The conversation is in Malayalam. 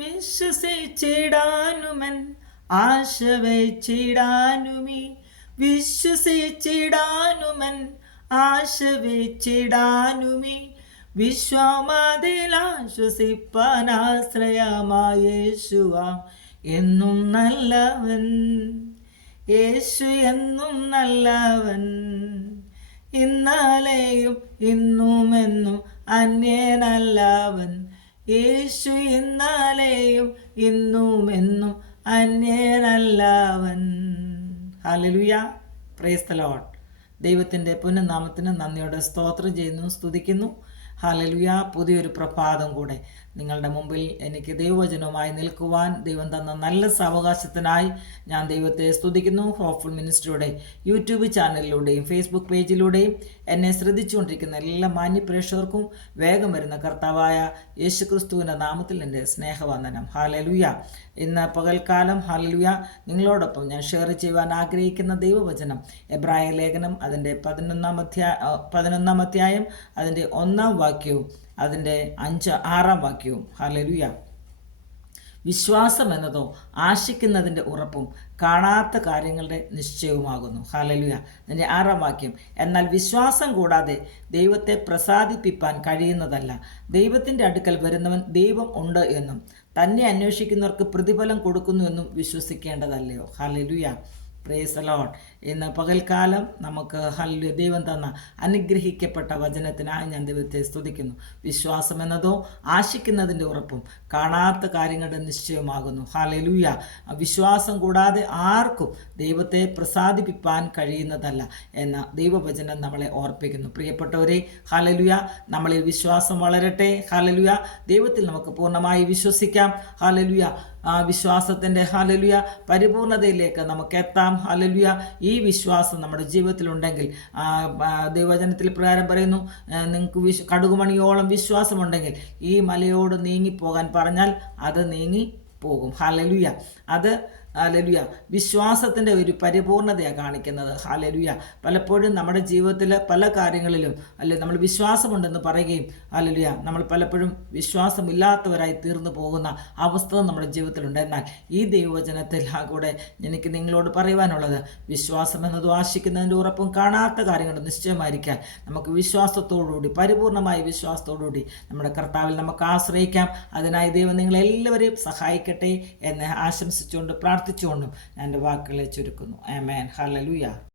വിശ്വസിച്ചിടാനുമൻ ആശ വെച്ചിടാനുമീ വിശ്വസിച്ചിടാനുമൻ ആശ വെച്ചിടാനുമീ വിശ്വമതിലാശ്വസിപ്പാനാശ്രയമായ യേശുവാം എന്നും നല്ലവൻ. യേശു എന്നും നല്ലവൻ. ഇന്നലെയും ഇന്നുമെന്നും അന്യനല്ലവൻ. യേശു ഇന്നലെയും ഇന്നുമെന്നും അന്യനല്ലവൻ. ഹല്ലേലൂയ. Praise the Lord. ദൈവത്തിൻ്റെ പുനഃനാമത്തിന് നന്ദിയോടെ സ്തോത്രം ചെയ്യുന്നു, സ്തുതിക്കുന്നു. ഹല്ലേലൂയ. പുതിയൊരു പ്രഭാതം കൂടെ നിങ്ങളുടെ മുമ്പിൽ എനിക്ക് ദൈവവചനവുമായി നിൽക്കുവാൻ ദൈവം തന്ന നല്ല സാവകാശത്തിനായി ഞാൻ ദൈവത്തെ സ്തുതിക്കുന്നു. ഹോപ്പ്ഫുൾ മിനിസ്ട്രിയുടെ യൂട്യൂബ് ചാനലിലൂടെയും ഫേസ്ബുക്ക് പേജിലൂടെയും എന്നെ ശ്രദ്ധിച്ചുകൊണ്ടിരിക്കുന്ന എല്ലാ മാന്യപ്രേക്ഷകർക്കും വേഗം വരുന്ന കർത്താവായ യേശുക്രിസ്തുവിൻ്റെ നാമത്തിൽ എൻ്റെ സ്നേഹവന്ദനം. ഹല്ലേലൂയ. ഇന്ന് പകൽക്കാലം ഹല്ലേലൂയ നിങ്ങളോടൊപ്പം ഞാൻ ഷെയർ ചെയ്യുവാൻ ആഗ്രഹിക്കുന്ന ദൈവവചനം എബ്രായ ലേഖനം അതിൻ്റെ 11-ാം അധ്യായം അതിൻ്റെ 1-ാം വാക്യവും അതിൻ്റെ 6-ാം വാക്യവും. ഹല്ലേലൂയ. വിശ്വാസം എന്നതോ ആശിക്കുന്നതിൻ്റെ ഉറപ്പും കാണാത്ത കാര്യങ്ങളുടെ നിശ്ചയവുമാകുന്നു. ഹല്ലേലൂയ. അതിൻ്റെ 6-ാം വാക്യം, എന്നാൽ വിശ്വാസം കൂടാതെ ദൈവത്തെ പ്രസാദിപ്പിപ്പാൻ കഴിയുന്നതല്ല. ദൈവത്തിൻ്റെ അടുക്കൽ വരുന്നവൻ ദൈവം ഉണ്ട് എന്നും തന്നെ അന്വേഷിക്കുന്നവർക്ക് പ്രതിഫലം കൊടുക്കുന്നു എന്നും വിശ്വസിക്കേണ്ടതല്ലയോ. ഹല്ലേലൂയ. Praise the Lord. ഇന്ന് പകൽക്കാലം നമുക്ക് ഹല്ലേലൂയ ദൈവം തന്ന അനുഗ്രഹിക്കപ്പെട്ട വചനത്തിനായി ഞാൻ ദൈവത്തെ സ്തുതിക്കുന്നു. വിശ്വാസം എന്നതോ ആശിക്കുന്നതിൻ്റെ ഉറപ്പും കാണാത്ത കാര്യങ്ങളുടെ നിശ്ചയമാകുന്നു. ഹല്ലേലൂയ. വിശ്വാസം കൂടാതെ ആർക്കും ദൈവത്തെ പ്രസാദിപ്പിക്കാൻ കഴിയുന്നതല്ല എന്ന ദൈവവചനം നമ്മളെ ഓർപ്പിക്കുന്നു. പ്രിയപ്പെട്ടവരെ, ഹല്ലേലൂയ, നമ്മളിൽ വിശ്വാസം വളരട്ടെ. ഹല്ലേലൂയ. ദൈവത്തിൽ നമുക്ക് പൂർണ്ണമായി വിശ്വസിക്കാം. ഹല്ലേലൂയ. വിശ്വാസത്തിൻ്റെ ഹല്ലേലൂയ പരിപൂർണതയിലേക്ക് നമുക്ക് എത്താം. ഹല്ലേലൂയ. ഈ വിശ്വാസം നമ്മുടെ ജീവിതത്തിലുണ്ടെങ്കിൽ ദൈവവചനത്തിൽ പ്രകാരം പറയുന്നു, നിങ്ങൾക്ക് കടുകുമണിയോളം വിശ്വാസമുണ്ടെങ്കിൽ ഈ മലയോട് നീങ്ങിപ്പോകാൻ പറഞ്ഞാൽ അത് നീങ്ങി പോകും. ഹല്ലേലൂയ. അത് ഹല്ലേലൂയ വിശ്വാസത്തിൻ്റെ ഒരു പരിപൂർണതയാണ് കാണിക്കുന്നത്. ഹല്ലേലൂയ. പലപ്പോഴും നമ്മുടെ ജീവിതത്തിൽ പല കാര്യങ്ങളിലും നമ്മൾ വിശ്വാസമുണ്ടെന്ന് പറയുകയും ഹല്ലേലൂയ നമ്മൾ പലപ്പോഴും വിശ്വാസമില്ലാത്തവരായി തീർന്നു പോകുന്ന അവസ്ഥ നമ്മുടെ ജീവിതത്തിലുണ്ട്. എന്നാൽ ഈ ദൈവവചനത്തിൽ കൂടെ എനിക്ക് നിങ്ങളോട് പറയുവാനുള്ളത്, വിശ്വാസം എന്നതും ആശിക്കുന്നതിൻ്റെ ഉറപ്പും കാണാത്ത കാര്യങ്ങൾ നിശ്ചയമായിരിക്കാൻ നമുക്ക് വിശ്വാസത്തോടുകൂടി, പരിപൂർണമായ വിശ്വാസത്തോടുകൂടി നമ്മുടെ കർത്താവിൽ നമുക്ക് ആശ്രയിക്കാം. അതിനായി ദൈവം നിങ്ങളെല്ലാവരെയും സഹായിക്കട്ടെ എന്ന് ആശംസിച്ചുകൊണ്ട് പ്രാർത്ഥിച്ചുകൊണ്ടും ഞാൻ എൻ്റെ വാക്കുകളെ ചുരുക്കുന്നു. ആമേൻ. ഹല്ലേലൂയ.